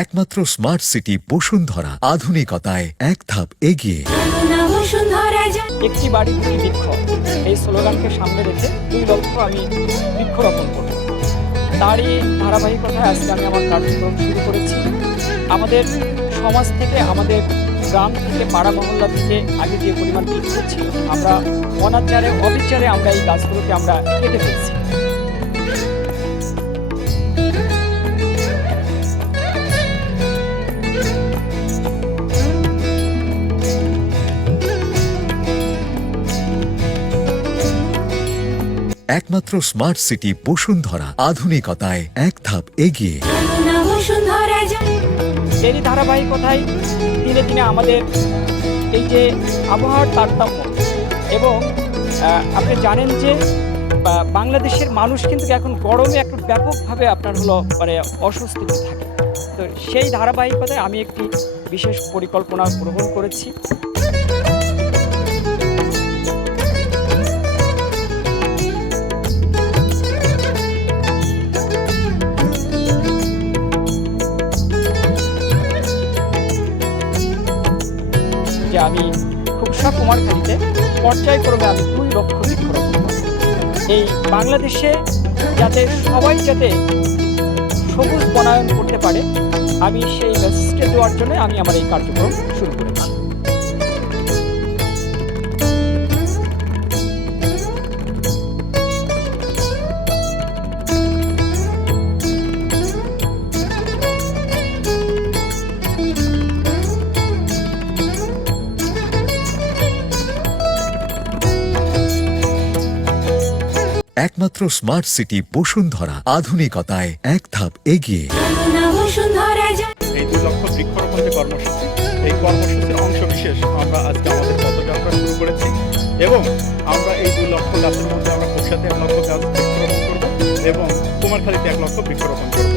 একমাত্র smart city Bashundhara. আধুনিকতায় এক ধাপ এগিয়ে। একটি বাড়ি দুটি বৃক্ষ। এই স্লোগানকে সামনে রেখে দুই লক্ষ আমি বৃক্ষরোপণ করব। তারই ধারাবাহিকতায় আজকে আমি আমার কার্যক্রম শুরু করেছি। আমাদের সমাজ থেকে, আমাদের গ্রাম থেকে, পাড়া মহল্লা থেকে আগে যে পরিমাণ বৃক্ষ ছিল, আমরা অনাচারে, অবিচারে আমরা এই গাছগুলোকে আমরা কেটে ফেলছি। একমাত্র স্মার্ট সিটি বসুন্ধরা। আধুনিকতায় এক ধাপ এগিয়ে। এরই ধারাবাহিকতায় দিনে দিনে আমাদের এই যে আবহাওয়ার তারতম্য এবং আপনি জানেন যে বাংলাদেশের মানুষ কিন্তু এখন গরমে একটু ব্যাপকভাবে আপনার হলো মানে অস্বস্তিতে থাকে। তো সেই ধারাবাহিকতায় আমি একটি বিশেষ পরিকল্পনা গ্রহণ করেছি। যে আমি খুবসা কুমারখালীতে পর্যায়ক্রমে আমি দুই লক্ষ বৃক্ষরোপণ। এই বাংলাদেশে যাতে সবাই যাতে সবুজ বনায়ন করতে পারে, আমি সেই মেসেজটা দেওয়ার জন্য আমি আমার এই কার্যক্রম শুরু করেছি একমাত্র স্মার্ট সিটি বসুন্ধরা। আধুনিকতায় এক ধাপ এগিয়ে। এই দুই লক্ষ বৃক্ষরোপণ যে কর্মসূচি এই কর্মসূচির অংশ বিশেষ আমরা আজকে আমাদের পদযাত্রা শুরু করেছি এবং আমরা এই দুই লক্ষ গাছের মধ্যে আমরা খুবসাতে এক লক্ষ গাছ বৃক্ষরোপণ করব এবং কুমারখালীতে এক লক্ষ বৃক্ষরোপণ করব।